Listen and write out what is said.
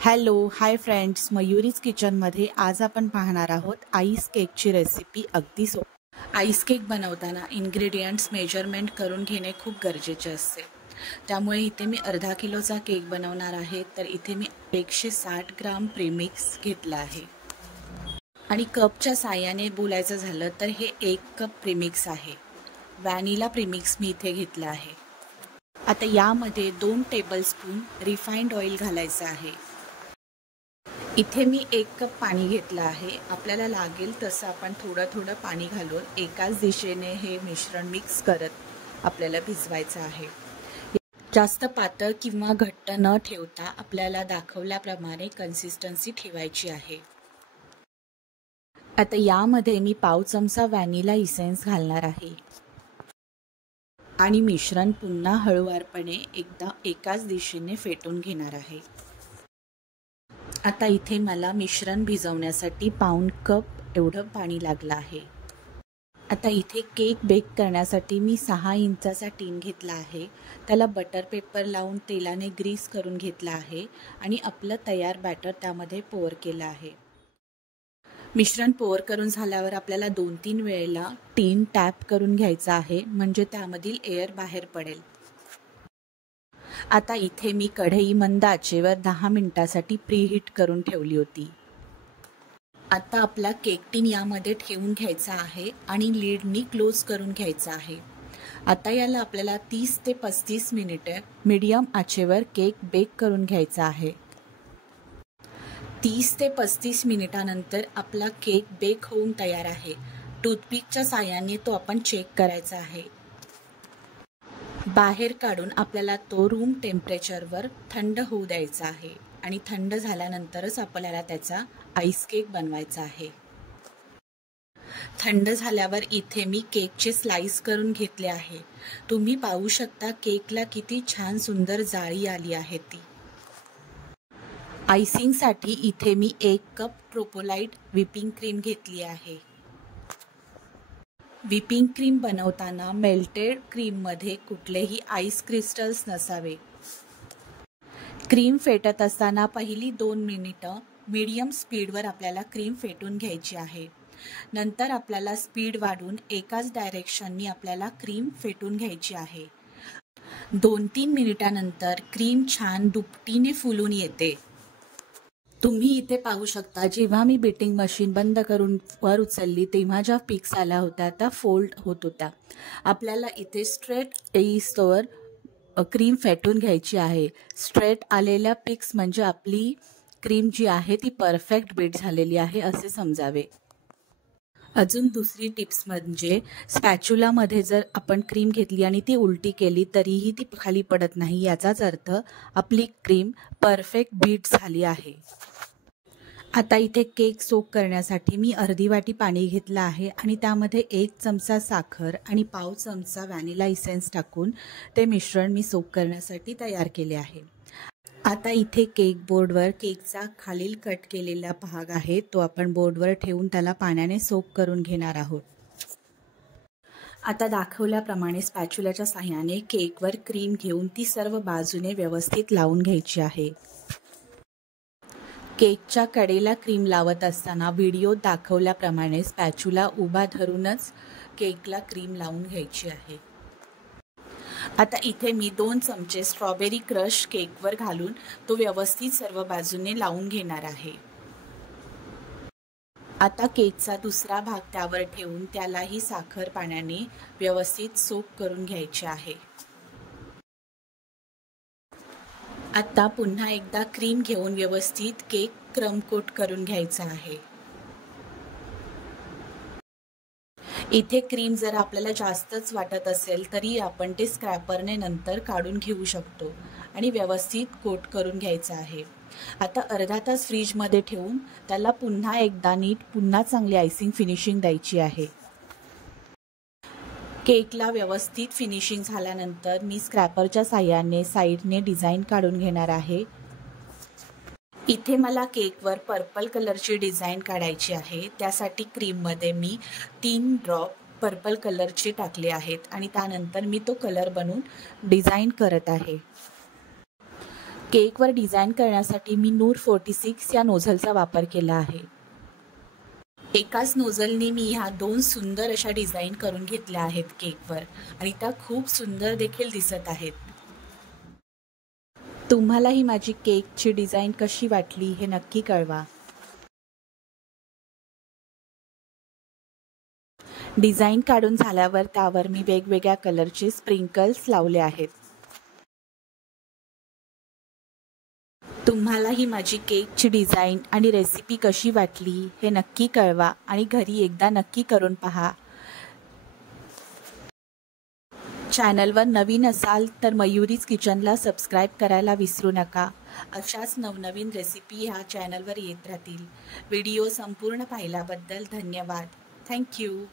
Hello hi friends, मयुरीज किचनमध्ये आज आपण पाहणार आहोत आईस केकची रेसिपी. अगदी सोपी. आईस केक बनवताना इन्ग्रेडियंट्स मेजरमेंट करून घेणे खूप गरजेचे असते. त्यामुळे इथे मी अर्धा किलोचा केक बनवणार आहे. तर इथे मी 160 ग्राम प्रीमिक्स घेतला आहे आणि कपच्या साह्याने बोलायचं झालं तर हे 1 कप प्रीमिक्स आहे. व्हॅनिला प्रीमिक्स मी इथे घेतला आहे. आता यामध्ये 2 टेबलस्पून रिफाइंड ऑइल घालायचं आहे. इथे मी 1 कप पाणी घेतलं आहे. आपल्याला लागेल तसं आपण थोडं थोडं पाणी घालून एकाच दिशेने हे मिश्रण मिक्स करत आपल्याला भिजवायचं आहे. जास्त पातळ किंवा घट्ट न ठेवता आपल्याला दाखवल्याप्रमाणे कन्सिस्टन्सी ठेवायची आहे. आता यामध्ये मी पाव चमचा व्हॅनिला इसेन्स घालणार आहे आणि मिश्रण पुन्हा हळूवारपणे एकाच दिशेने फेटून घेणार आहे. आता इथे मला मिश्रण भिजवण्यासाठी पाऊण कप एवढं पाणी लागलं आहे. आता इथे केक बेक करण्यासाठी मी 6 इंचाचा टीन घेतला आहे. त्याला बटर पेपर लावून तेलाने ग्रीस करून घेतला आहे आणि आपलं तयार बॅटर त्यामध्ये पोअर केलं आहे. मिश्रण पोअर करून झाल्यावर आपल्याला 2-3 वेळेला टीन टॅप करून घ्यायचा आहे, म्हणजे त्यामधील एअर बाहेर पडेल. आता इथे मी कढई मंद आचेवर 10 मिनिटासाठी प्रीहीट करून ठेवली होती. आता आपला केक टीन यामध्ये ठेवून घ्यायचा आहे आणि लीडनी क्लोज करून घ्यायचा आहे. आता याला आपल्याला 30 ते 35 मिनिटे मीडियम आचेवर केक बेक करून घ्यायचा आहे. 30 ते 35 मिनिटानंतर आपला केक बेक होऊन तयार आहे. टूथपिकच्या साहाय्याने तो आपण चेक करायचा आहे. बाहेर काढून आपल्याला तो रूम टेम्परेचरवर थंड होऊ द्यायचा आहे आणि थंड झाल्यानंतरच आपल्याला त्याचा आईस केक बनवायचा आहे. थंड झाल्यावर इथे मी केकचे स्लाइस करून घेतले आहे. तुम्ही पाहू शकता केकला किती छान सुंदर जाळी आली आहे ती. आयसिंगसाठी इथे मी 1 कप प्रोपोलाइट व्हिपिंग क्रीम घेतली आहे. व्हिपिंग क्रीम बनवताना मेल्टेड क्रीममध्ये कुठलेही आईस क्रिस्टल्स नसावे. क्रीम फेटत असताना पहिली 2 मिनिटं मीडियम स्पीडवर आपल्याला क्रीम फेटून घ्यायची आहे. नंतर आपल्याला स्पीड वाढवून एकाच डायरेक्शननी आपल्याला क्रीम फेटून घ्यायची आहे. 2-3 मिनिटानंतर क्रीम छान दुपटीने फुलून येते. तुम्ही इथे पाहू शकता, जेव्हा मी बीटिंग मशीन बंद करून वर उचलली तेव्हा ज्या पिक्स आल्या होत्या त्या फोल्ड होत होत्या. आपल्याला इथे स्ट्रेट येईस्तोवर क्रीम फेटून घ्यायची आहे. स्ट्रेट आलेल्या पिक्स म्हणजे आपली क्रीम जी आहे ती परफेक्ट बीट झालेली आहे असे समजावे. अजून दुसरी टिप्स म्हणजे स्पॅच्युलामध्ये जर आपण क्रीम घेतली आणि ती उलटी केली तरीही ती खाली पडत नाही, याचाच अर्थ आपली क्रीम परफेक्ट बीट झाली आहे. आता इथे केक सोक करण्यासाठी मी अर्धी वाटी पाणी घेतलं आहे आणि त्यामध्ये 1 चमचा साखर आणि पाव चमचा व्हॅनिला इसेन्स टाकून ते मिश्रण मी सोक करण्यासाठी तयार केले आहे. आता इथे केक बोर्डवर केकचा खालील कट केलेला भाग आहे तो आपण बोर्डवर ठेवून त्याला पाण्याने सोक करून घेणार आहोत. आता दाखवल्याप्रमाणे स्पॅच्युलाच्या साहाय्याने केकवर क्रीम घेऊन ती सर्व बाजूने व्यवस्थित लावून घ्यायची आहे. केकच्या कडेला क्रीम लावत असताना व्हिडिओत दाखवल्याप्रमाणे स्पॅच्युला उभा धरूनच केकला क्रीम लावून घ्यायची आहे. आता इथे मी 2 चमचे स्ट्रॉबेरी क्रश केकवर घालून तो व्यवस्थित सर्व बाजूने लावून घेणार आहे. आता केकचा दुसरा भाग त्यावर ठेवून त्यालाही साखर पाण्याने व्यवस्थित सोक करून घ्यायचे आहे. आता पुन्हा एकदा क्रीम घेऊन व्यवस्थित केक क्रम कोट करून घ्यायचा आहे. इथे क्रीम जर आपल्याला जास्तच वाटत असेल तरी आपण ते स्क्रॅपरने नंतर काढून घेऊ शकतो आणि व्यवस्थित कोट करून घ्यायचं आहे. आता अर्धा तास फ्रीजमध्ये ठेवून त्याला पुन्हा एकदा पुन्हा चांगली आयसिंग फिनिशिंग द्यायची आहे. केकला व्यवस्थित फिनिशिंग झाल्यानंतर मी स्क्रॅपरच्या साहाय्याने साईडने डिझाईन काढून घेणार आहे. इथे मला केकवर पर्पल कलरची डिझाईन काढायची आहे. त्यासाठी क्रीममध्ये मी 3 ड्रॉप पर्पल कलरचे टाकले आहेत आणि त्यानंतर मी तो कलर बनवून डिझाईन करत आहे. केकवर डिझाईन करण्यासाठी मी नूर 46 या नोझलचा वापर केला आहे. एकाच नोझलने मी ह्या 2 सुंदर अशा डिझाईन करून घेतल्या आहेत केकवर आणि त्या खूप सुंदर देखील दिसत आहेत. तुम्हाला ही माझी केकची डिझाईन कशी वाटली हे नक्की कळवा. डिझाईन काढून झाल्यावर त्यावर मी वेगवेगळ्या कलरचे स्प्रिंकल्स लावले आहेत. तुम्हाला ही माझी केकची डिझाईन आणि रेसिपी कशी वाटली हे नक्की कळवा आणि घरी एकदा नक्की करून पहा. चॅनलवर नवीन असाल तर मयुरीज किचनला सबस्क्राईब करायला विसरू नका. अशाच नवनवीन रेसिपी ह्या चॅनलवर येत राहतील. व्हिडिओ संपूर्ण पाहिल्याबद्दल धन्यवाद. थँक्यू.